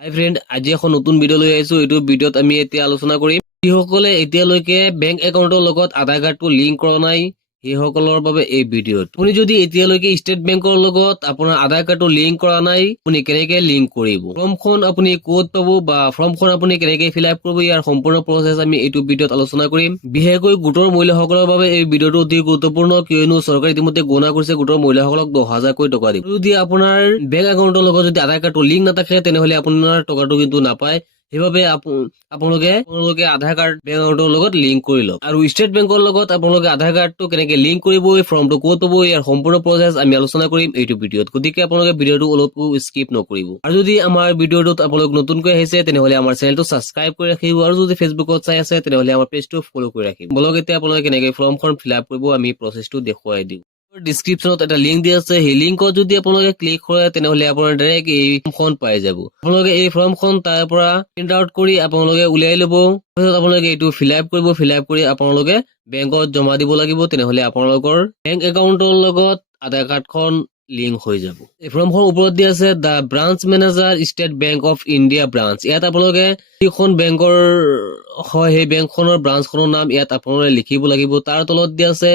হাই friend, আজি এখন নতুন ভিডিঅ' লৈ আহিছো। এইটো ভিডিঅ'ত আমি এতিয়া আলোচনা কৰিম যিসকলে এতিয়ালৈকে বেংক একাউণ্টৰ লগত আধাৰ কাৰ্ডটো লিংক কৰা নাই সেইসকলৰ বাবে এই ভিডিঅ'ত। আপুনি যদি এতিয়ালৈকে ষ্টেট বেংকৰ লগত আপোনাৰ আধাৰ কাৰ্ডটো লিংক কৰা নাই, আপুনি কেনেকে লিংক কৰিব, ফৰ্মখন আপুনি ক'ত পাব বা ফৰ্মখন আপুনি কেনেকে ফিল আপ কৰিব, ইয়াৰ সম্পূৰ্ণ প্ৰচেছ আমি এইটো ভিডিঅ'ত আলোচনা কৰিম। বিশেষকৈ গোটৰ মহিলাসকলৰ বাবে এই ভিডিঅ'টো অতি গুৰুত্বপূৰ্ণ, কিয়নো চৰকাৰে ইতিমধ্যে ঘোষণা কৰিছে গোটৰ মহিলাসকলক 10,000কৈ টকা দিব। যদি আপোনাৰ বেংক একাউণ্টৰ লগত যদি আধাৰ কাৰ্ডটো লিংক নাথাকে তেনেহলে আপোনাৰ টকাটো কিন্তু নাপায়। সেইবাবে আপোনালোকে আধাৰ কাৰ্ড বেংক একাউণ্টৰ লগত লিংক কৰি লওক। আৰু ষ্টেট বেংকৰ লগত আপোনালোকে আধাৰ কাৰ্ডটো কেনেকে লিংক কৰিব, এই ফৰ্মটো ক'ত পাব, ইয়াৰ সম্পূৰ্ণ প্ৰচেছ আমি আলোচনা কৰিম এইটো ভিডিঅ'ত। গতিকে আপোনালোকে ভিডিঅ'টো অলপো স্কিপ নকৰিব। আৰু যদি আমাৰ ভিডিঅ'টোত আপোনালোক নতুনকৈ আহিছে তেনেহলে আমাৰ চেনেলটো ছাবস্ক্ৰাইব কৰি ৰাখিব, আৰু যদি ফেচবুকত চাই আছে তেনেহলে আমাৰ পেজটো ফলো কৰি ৰাখিব। বলক এতিয়া আপোনালোকে কেনেকে ফৰ্মখন ফিল আপ কৰিব আমি প্ৰচেছটো দেখুৱাই দিওঁ। ডিসক্ৰিপশনত এটা লিংক দিয়া আছে, সেই লিংকত যদি আপোনালোকে ক্লিক কৰে তেনেহলে আপোনাৰ ডাইৰেক্ট এই ফৰ্মখন পাই যাব। আপোনালোকে এই ফৰ্মখন তাৰ পৰা প্ৰিন্ট আউট কৰি আপোনালোকে উলিয়াই ল'ব। তাৰপিছত আপোনালোকে এইটো ফিল আপ কৰিব, ফিল আপ কৰি আপোনালোকে বেংকত জমা দিব লাগিব। তেনেহলে আপোনালোকৰ বেংক একাউণ্টৰ লগত আধাৰ কাৰ্ডখন লিংক হৈ যাব। এই ফৰ্মখন ওপৰত দিয়া আছে the branch manager State Bank of India branch. ইয়াত আপোনালোকে যিখন বেংকৰ হয় সেই বেংকখনৰ ব্ৰাঞ্চখনৰ নাম ইয়াত আপোনালোকে লিখিব লাগিব। তাৰ তলত দিয়া আছে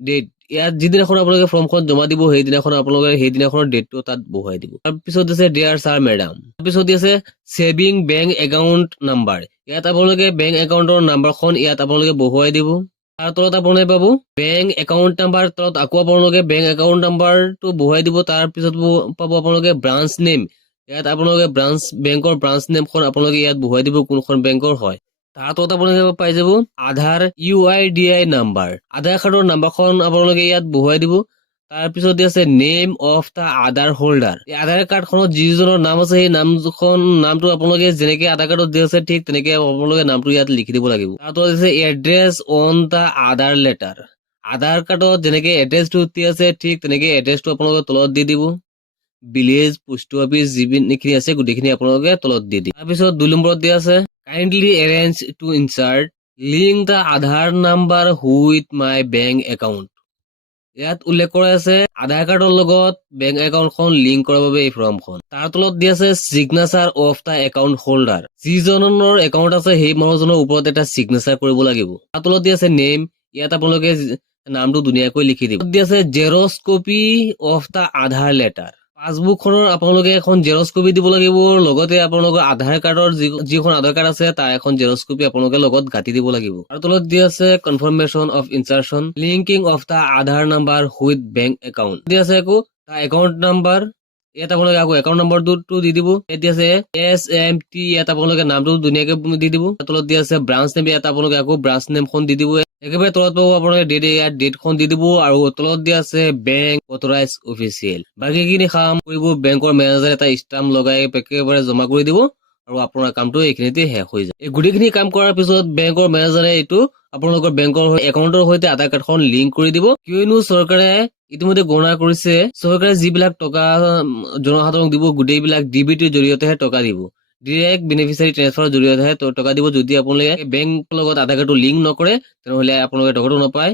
ডেট। ইয়াত যিদিনাখন আপোনালোকে ফৰ্মখন জমা দিব সেইদিনাখন আপোনালোকে সেইদিনাখনৰ ডেটটো তাত বহুৱাই দিব। তাৰপিছত আছে ডিয়াৰ ছাৰ মেডাম। তাৰপিছত আছে ছেভিং বেংক একাউণ্ট নাম্বাৰ। ইয়াত আপোনালোকে বেংক একাউণ্টৰ নাম্বাৰখন ইয়াত আপোনালোকে বহুৱাই দিব। তাৰ তলত আপোনালোকে পাব বেংক একাউণ্ট নাম্বাৰ, তলত আকৌ আপোনালোকে বেংক একাউণ্ট নাম্বাৰটো বহুৱাই দিব। তাৰপিছত পাব আপোনালোকে ব্ৰাঞ্চ নেম। ইয়াত আপোনালোকে বেংকৰ ব্ৰাঞ্চ নেমখন আপোনালোকে ইয়াত বহুৱাই দিব, কোনখন বেংকৰ হয়। তাৰ তলত আপোনালোকে পাই যাব আধাৰ UIDI নাম্বাৰ। আধাৰ কাৰ্ডৰ নাম্বাৰখন আপোনালোকে ইয়াত বহুৱাই দিব। তাৰপিছত আছে name of the Aadhaar holder. এই আধাৰ কাৰ্ডখনত যিজনৰ নাম আছে সেই নামটো আপোনালোকে যেনেকে আধাৰ কাৰ্ডত দিয়া আছে ঠিক তেনেকে আপোনালোকে নামটো ইয়াত লিখি দিব লাগিব। তাৰ তলত আছে address on the Aadhaar letter. Aadhaar কাৰ্ডত যেনেকে এড্ৰেছটো দিয়া আছে ঠিক তেনেকে এড্ৰেছটো আপোনালোকে তলত দি দিব। ভিলেজ, পোষ্ট অফিচ যিখিনি আছে গোটেইখিনি আপোনালোকে তলত দি দিব। তাৰপিছত 2 নম্বৰত দিয়া আছে কাইণ্ডলি এৰেঞ্জ টু ইনচাৰ্ট link the Aadhaar number with my bank account. ইয়াত উল্লেখ কৰা আছে আধাৰ কাৰ্ডৰ লগত বেংক একাউণ্টখন লিংক কৰাৰ বাবে এই ফৰ্মখন। তাৰ তলত দিয়া আছে signature of the account holder. যিজনৰ একাউণ্ট আছে সেই মানুহজনৰ ওপৰত এটা চিগনেচাৰ কৰিব লাগিব। তাৰ তলত দিয়া আছে নেম। ইয়াত আপোনালোকে নামটো ধুনীয়াকৈ লিখি দিব। দিয়া আছে xerox copy of the Aadhaar letter. পাছবুকখনৰ আপোনালোকে এখন জেৰক্স কপি দিব লাগিব, লগতে আপোনালোকৰ আধাৰ কাৰ্ডৰ যিখন আধাৰ কাৰ্ড আছে তাৰ এখন জেৰক্স কপি আপোনালোকে লগত গাঁঠি দিব লাগিব। আৰু তলত দিয়া আছে কনফাৰ্মেশ্যন অফ ইনচাৰ্চন linking of the Aadhaar number with bank account. দিয়া আছে আকৌ একাউণ্ট নাম্বাৰ। ইয়াত আপোনালোকে আকৌ একাউণ্ট নাম্বাৰটো দি দিব। ইয়াত দিয়া আছে SMT। ইয়াত আপোনালোকে নামটো ধুনীয়াকে দি দিব। তলত দিয়া আছে ব্ৰাঞ্চ নেম। ইয়াত আপোনালোকে আকৌ ব্ৰাঞ্চ নেমখন দি দিব। একেবাৰে তলত পাব আপোনালোকে ডেট, ইয়াত ডেটখন দি দিব। আৰু তলত দিয়া আছে বেংক অথৰাইজ অফিচিয়েল। বাকীখিনি কাম কৰিব বেংকৰ মেনেজাৰে এটা ষ্টাম্প লগাই একেবাৰে জমা কৰি দিব, আৰু আপোনাৰ কামটো এইখিনিতে শেষ হৈ যায়। এই গোটেইখিনি কাম কৰাৰ পিছত বেংকৰ মেনেজাৰে এইটো আপোনালোকৰ বেংকৰ একাউণ্টৰ সৈতে আধাৰ কাৰ্ডখন লিংক কৰি দিব। কিয়নো চৰকাৰে ইতিমধ্যে ঘোষণা কৰিছে চৰকাৰে যিবিলাক টকা জনসাধাৰণক দিব গোটেইবিলাক DBTৰ জৰিয়তেহে টকা দিব। ডিৰেক্ট বেনিফিচিয়াৰী ট্ৰান্সফাৰৰ জৰিয়তেহে টকা দিব। যদি আপোনালোকে বেংকৰ লগত আধাৰ কাৰ্ডটো লিংক নকৰে তেনেহলে আপোনালোকে টকাটো নাপায়।